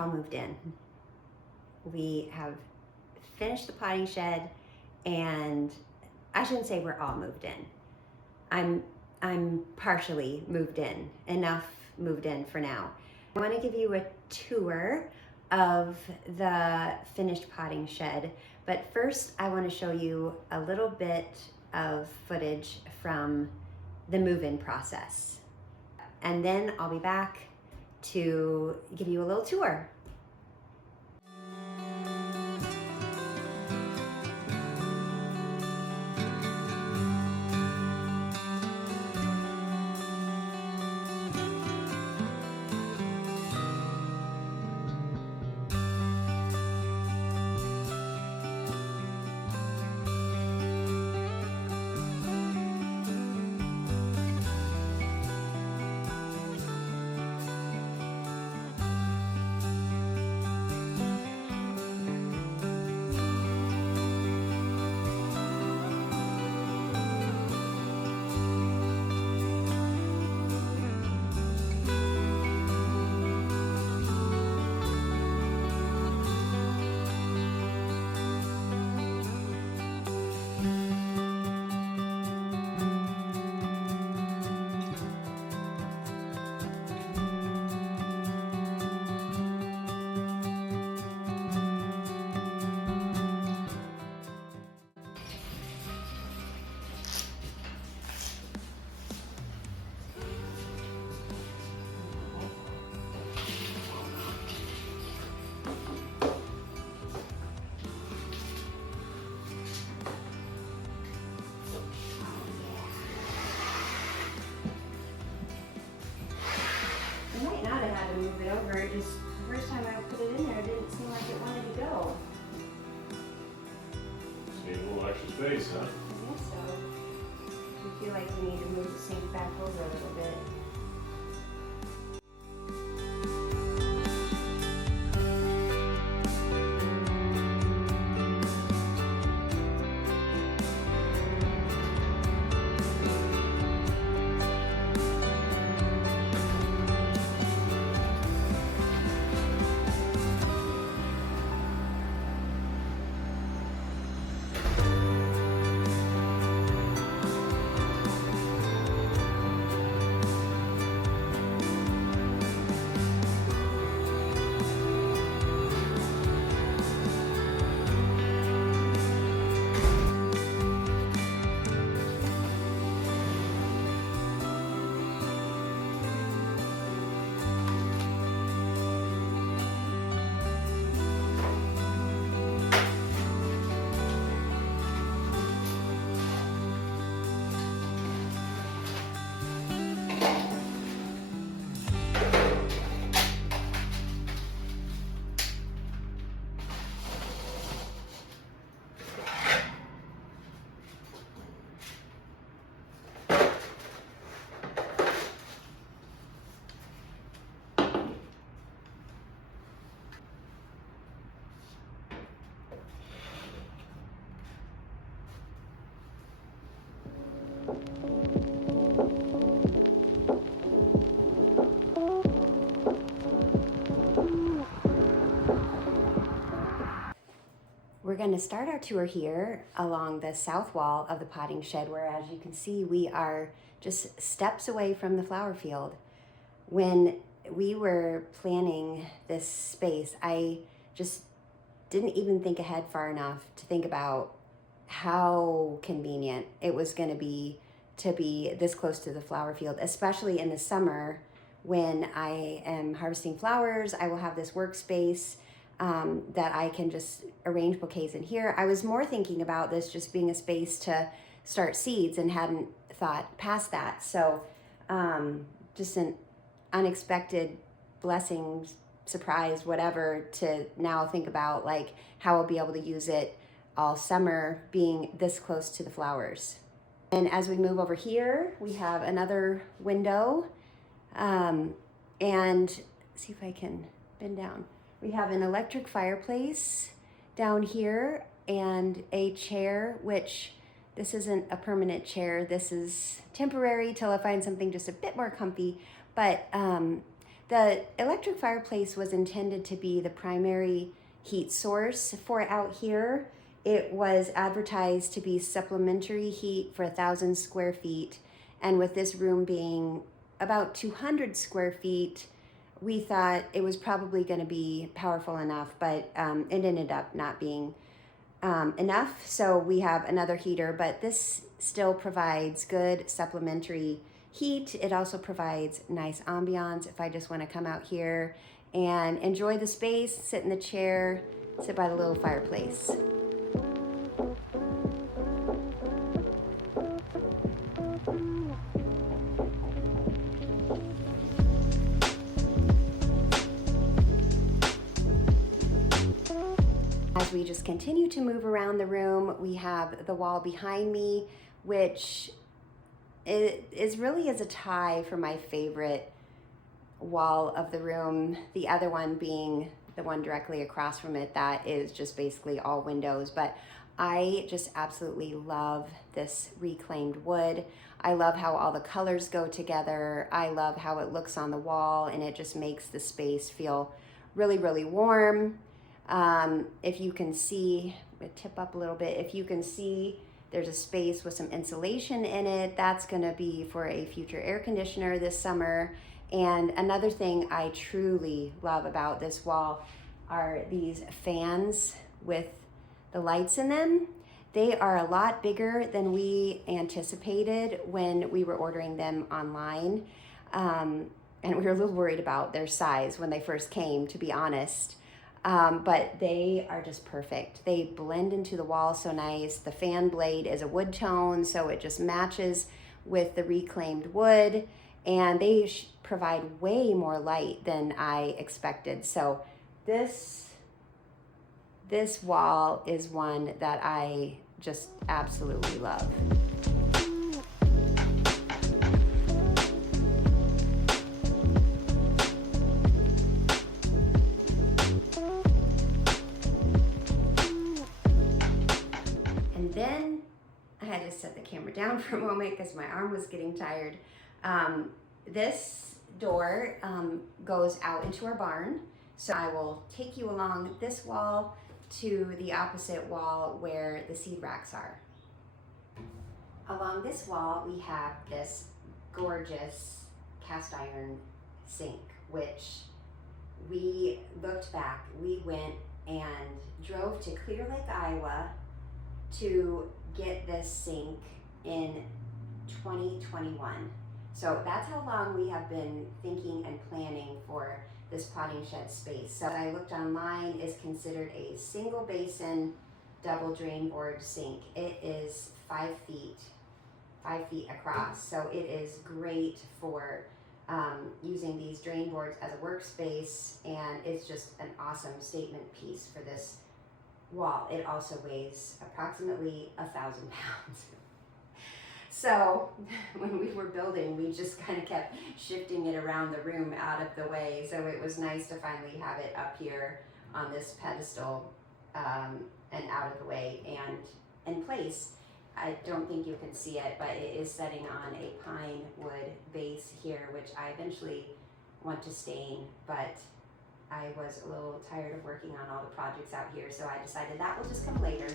all moved in. We have finished the potting shed, and I shouldn't say we're all moved in. I'm partially moved in, enough moved in for now. I want to give you a tour of the finished potting shed, but first I want to show you a little bit of footage from the move-in process. And then I'll be back to give you a little tour. I might not have had to move it over. It just the first time I put it in there, it didn't seem like it wanted to go. Need a little extra space, huh? I guess so. I feel like we need to move the sink back over a little bit. We're going to start our tour here along the south wall of the potting shed, where, as you can see, we are just steps away from the flower field. When we were planning this space, I just didn't even think ahead far enough to think about how convenient it was going to be this close to the flower field, especially in the summer when I am harvesting flowers. I will have this workspace that I can just arrange bouquets in here. I was more thinking about this just being a space to start seeds and hadn't thought past that. So just an unexpected blessing, surprise, whatever, to now think about like how I'll be able to use it all summer being this close to the flowers. And as we move over here, we have another window, and see if I can bend down. We have an electric fireplace down here and a chair, which this isn't a permanent chair. This is temporary till I find something just a bit more comfy. But The electric fireplace was intended to be the primary heat source for out here. It was advertised to be supplementary heat for 1,000 square feet. And with this room being about 200 square feet, we thought it was probably going to be powerful enough, but it ended up not being enough. So we have another heater, but this still provides good supplementary heat. It also provides nice ambiance if I just want to come out here and enjoy the space, sit in the chair, sit by the little fireplace. As we just continue to move around the room, we have the wall behind me, which is really a tie for my favorite wall of the room. The other one being the one directly across from it that is just basically all windows. But I just absolutely love this reclaimed wood. I love how all the colors go together. I love how it looks on the wall, and it just makes the space feel really, really warm. If you can see, tip up a little bit, if you can see, there's a space with some insulation in it. That's gonna be for a future air conditioner this summer. And another thing I truly love about this wall are these fans with the lights in them. They are a lot bigger than we anticipated when we were ordering them online. And we were a little worried about their size when they first came, to be honest. But they are just perfect. They blend into the wall so nice. The fan blade is a wood tone, so it just matches with the reclaimed wood, and they provide way more light than I expected. So this wall is one that I just absolutely love. Then I had to set the camera down for a moment because my arm was getting tired. This door goes out into our barn. So I will take you along this wall to the opposite wall where the seed racks are. Along this wall, we have this gorgeous cast iron sink, which we looked back. We went and drove to Clear Lake, Iowa, to get this sink in 2021. So that's how long we have been thinking and planning for this potting shed space. So I looked online, is considered a single basin double drain board sink. It is 5 feet across. So it is great for using these drain boards as a workspace, and it's just an awesome statement piece for this wall. It also weighs approximately 1,000 pounds. So when we were building, we just kind of kept shifting it around the room out of the way. So it was nice to finally have it up here on this pedestal and out of the way and in place. I don't think you can see it, but it is setting on a pine wood base here, which I eventually want to stain, but I was a little tired of working on all the projects out here, so I decided that will just come later.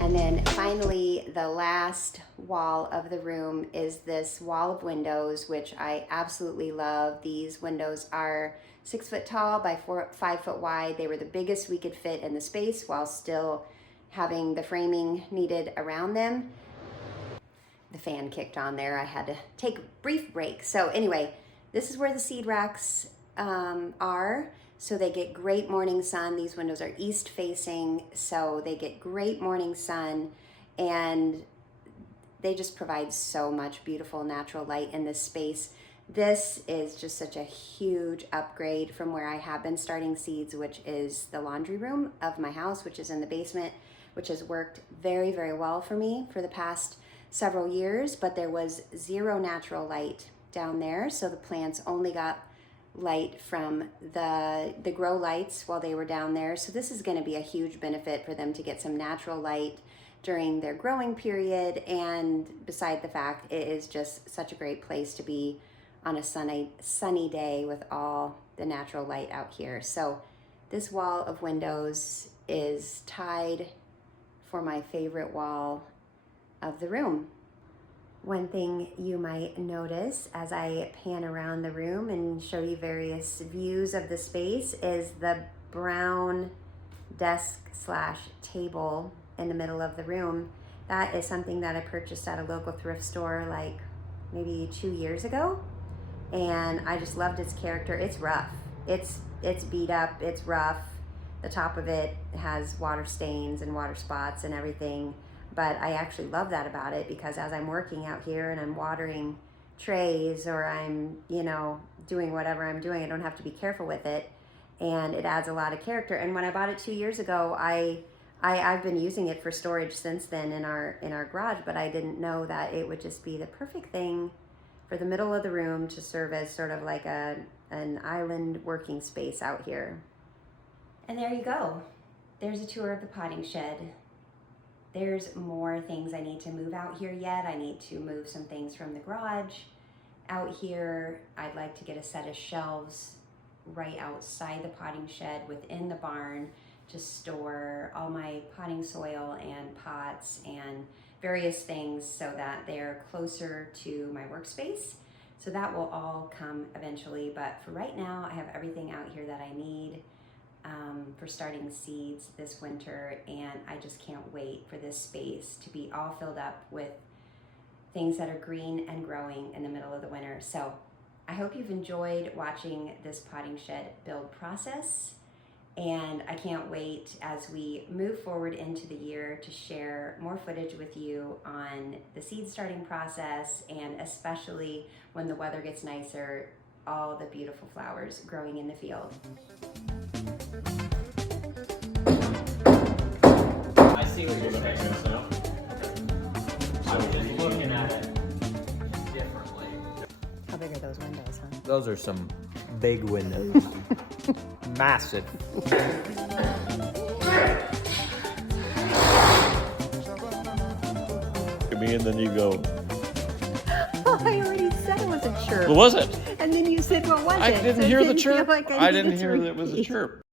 And then finally, the last wall of the room is this wall of windows, which I absolutely love. These windows are 6 foot tall by 5 foot wide. They were the biggest we could fit in the space while still having the framing needed around them. The fan kicked on there. I had to take a brief break. So anyway, this is where the seed racks are. So they get great morning sun. These windows are east facing, so they get great morning sun, and they just provide so much beautiful natural light in this space. This is just such a huge upgrade from where I have been starting seeds, which is the laundry room of my house, which is in the basement, which has worked very, very well for me for the past several years, but there was zero natural light down there, so the plants only got light from the grow lights while they were down there. So this is going to be a huge benefit for them to get some natural light during their growing period. And beside the fact, it is just such a great place to be on a sunny day with all the natural light out here. So this wall of windows is tied for my favorite wall of the room. One thing you might notice as I pan around the room and show you various views of the space is the brown desk/table in the middle of the room. That is something that I purchased at a local thrift store like maybe 2 years ago, and I just loved its character. It's rough. It's beat up, it's rough. The top of it has water stains and water spots and everything. But I actually love that about it, because as I'm working out here and I'm watering trays or I'm, doing whatever I'm doing, I don't have to be careful with it, and it adds a lot of character. And when I bought it 2 years ago, I've been using it for storage since then in our garage, but I didn't know that it would just be the perfect thing for the middle of the room to serve as sort of like an island working space out here. And there you go. There's a tour of the potting shed. There's more things I need to move out here yet. I need to move some things from the garage out here. I'd like to get a set of shelves right outside the potting shed within the barn to store all my potting soil and pots and various things so that they're closer to my workspace. So that will all come eventually, but for right now, I have everything out here that I need for starting seeds this winter, and I just can't wait for this space to be all filled up with things that are green and growing in the middle of the winter. So I hope you've enjoyed watching this potting shed build process, and I can't wait as we move forward into the year to share more footage with you on the seed starting process, and especially when the weather gets nicer, all the beautiful flowers growing in the field. I see what you're saying. I'm just looking at it differently. How big are those windows, huh? Those are some big windows. Massive. Me and then you go, I already said it was a chirp. what was it? And then you said, what was it? I didn't So it hear the didn't feel chirp. like I needed didn't to hear that it was a repeat. chirp.